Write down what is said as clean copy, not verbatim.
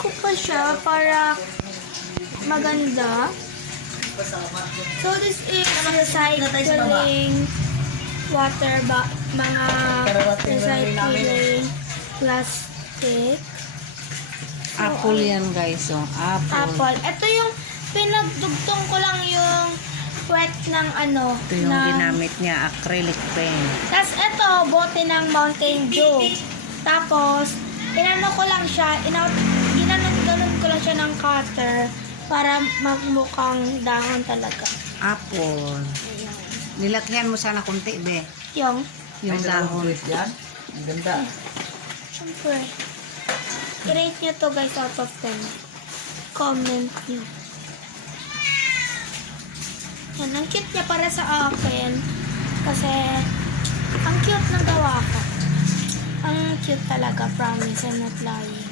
ko pa siya para maganda. So, this is recycling water mga recycling plastic. Apple yan guys, oh. Apple. Ito yung pinagdugtong ko lang yung wet ng ano. Ito yung ginamit niya, acrylic paint. Tapos ito, bote ng Mountain Dew. Tapos, inano ko lang siya, ginanon ko lang siya ng cutter para magmukhang dahon talaga. Apple. Ayan. Nilakyan mo sana kunti, be. Yung, Dahon. Yan. Ang ganda. syempre, i-rate nyo to guys out of 10. Comment nyo. Yan, ang cute niya para sa akin. Kasi, ang cute ng gawa ko. Ang cute talaga, promise, I'm not lying.